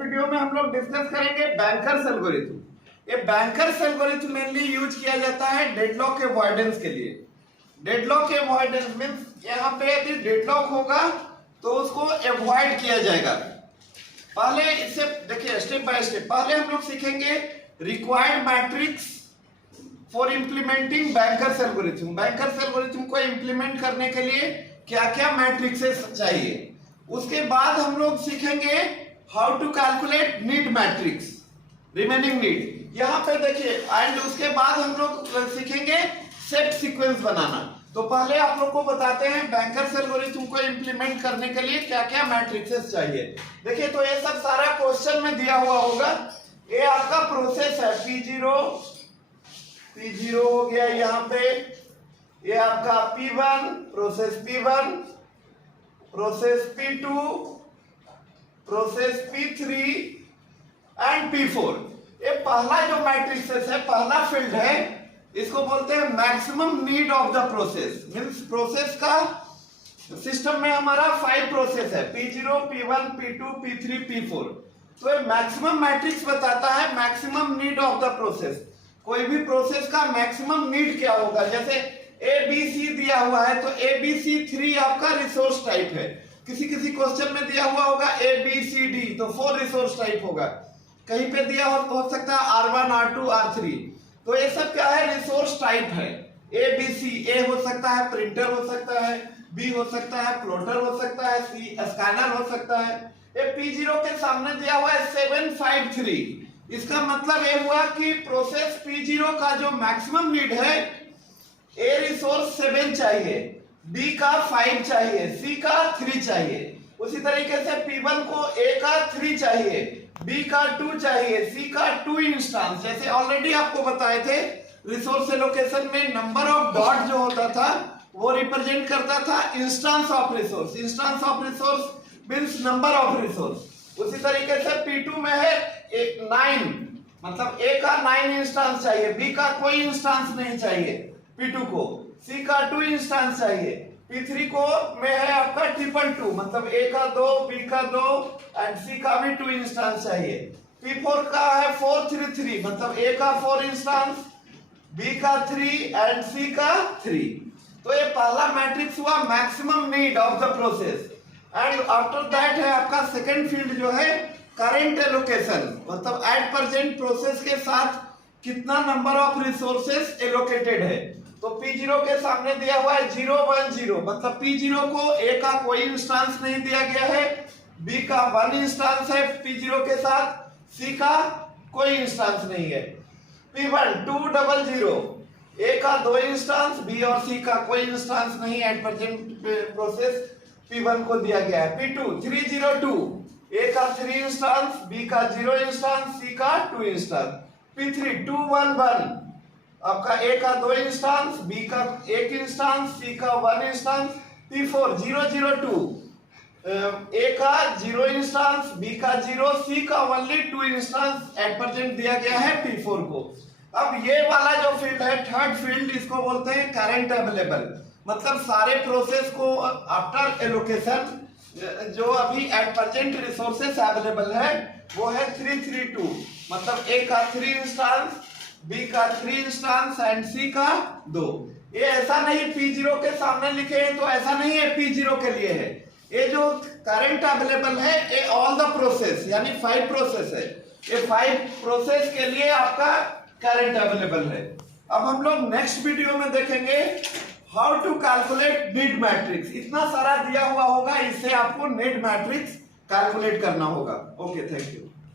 Video में हम लोग डिस्कस करेंगे बैंकर्स एल्गोरिथम। ये बैंकर्स एल्गोरिथम मेनली यूज किया जाता है डेडलॉक अवॉइडेंस के लिए। डेडलॉक अवॉइडेंस मींस यहाँ पे यदि डेडलॉक होगा तो उसको अवॉइड किया जाएगा। पहले इससे देखिए स्टेप बाय स्टेप, पहले हम लोग सीखेंगे required matrix for implementing bankers algorithm. Bankers algorithm को इंप्लीमेंट करने के लिए क्या क्या मैट्रिक्सेस चाहिए। उसके बाद हम लोग सीखेंगे how to calculate need matrix, remaining need. यहाँ पे देखिए एंड उसके बाद हम लोग सीखेंगे सेट सीक्वेंस बनाना। तो पहले आप लोग को बताते हैं बैंकर्स एल्गोरिथम को इंप्लीमेंट करने के लिए क्या क्या मैट्रिक्सेस चाहिए। देखिए तो ये सब सारा क्वेश्चन में दिया हुआ होगा। ये आपका प्रोसेस है P0 हो गया यहाँ पे, ये आपका P1 process P1, process P2, process P3 and P4। ये पहला जो मैट्रिक्सेस है, पहला फील्ड है, इसको बोलते हैं maximum need of the process. Means process का सिस्टम में हमारा 5 प्रोसेस है, P0, P1, P2, P3, P4। तो ये मैक्सिमम मैट्रिक्स बताता है maximum need of the process. कोई भी प्रोसेस का मैक्सिमम नीड क्या होगा। जैसे ABC दिया हुआ है तो ABC3 आपका रिसोर्स टाइप है। किसी किसी क्वेश्चन में दिया हुआ होगा ABCD तो 4 रिसोर्स टाइप होगा। कहीं पे दिया हो सकता है R1, R2, R3। तो ये सब क्या है, रिसोर्स टाइप है। ABC, A हो सकता है प्रिंटर हो सकता है, B हो सकता है प्लॉटर हो सकता है, C स्कैनर हो सकता है। ये P0 के सामने दिया हुआ है 753। इसका मतलब ये हुआ कि प्रोसेस P0 का जो मैक्सिमम नीड है, A रिसोर्स 7 चाहिए, B का 5 चाहिए, C का 3 चाहिए। उसी तरीके से P1 को A का 3 चाहिए, B का 2 चाहिए, C का 2 इंस्टांस। जैसे ऑलरेडी आपको बताए थे रिसोर्स एलोकेशन में नंबर ऑफ डॉट जो होता था वो रिप्रेजेंट करता था instance of resource. Instance of resource means number of resource. उसी तरीके से P2 में है 9, मतलब A का 9 इंस्टांस चाहिए, B का कोई इंस्टांस नहीं चाहिए P2 को, C का 2 इंस्टांस चाहिए, P3 को में है आपका 222, मतलब A का 2, B का 2 एंड C का भी 2 इंस्टांस चाहिए। P4 का है 433, मतलब A का 4 इंस्टांस, B का 3 एंड C का 3। तो ये पहला मैट्रिक्स हुआ maximum need of the process. And after that है आपका सेकंड फील्ड जो है करंट एलोकेशन, मतलब एट प्रेजेंट प्रोसेस के साथ कितना नंबर ऑफ रिसोर्सेस एलोकेटेड है। तो P0 के सामने दिया हुआ है 0, 1, 0, मतलब P0 को A का कोई इंस्टांस नहीं दिया गया है, B का 1 इंस्टांस है P0 के साथ, C का कोई इंस्टांस नहीं है। P1 200, A का 2 इंस्टांस, B और C का कोई इंस्टांस नहीं एट प्रेजेंट प्रोसेस P1 को दिया गया है। P2 302, A का 3 इंस्टांस, B का 0 इंस्टांस, C का 2 इंस्टांस। P3 211, आपका A का 2 इंस्टांस, B का 1 इंस्टांस, C का 1 इंस्टांस। P4 002, A का 0 इंस्टांस, B का 0, C का ओनली 2 इंस्टांस एट प्रेजेंट दिया गया है P4 को। अब ये वाला जो फील्ड है थर्ड फील्ड, इसको बोलते हैं करंट अवेलेबल, मतलब सारे प्रोसेस को आफ्टर एलोकेशन जो अभी एट प्रेजेंट रिसोर्सेस अवेलेबल है वो है 332, मतलब A का 3 इंस्टांस, B का 3 इंस्टांस एंड C का 2। ये ऐसा नहीं P0 के सामने लिखे हैं तो ऐसा नहीं है P0 के लिए है। ये जो करंट अवेलेबल है ये ऑल द प्रोसेस यानी 5 प्रोसेस है। ये 5 प्रोसेस के लिए आपका करंट अवेलेबल है। अब हम लोग नेक्स्ट वीडियो में देखेंगे how to calculate need matrix. इतना सारा दिया हुआ होगा, इससे आपको नीड मैट्रिक्स कैलकुलेट करना होगा। Okay, thank you.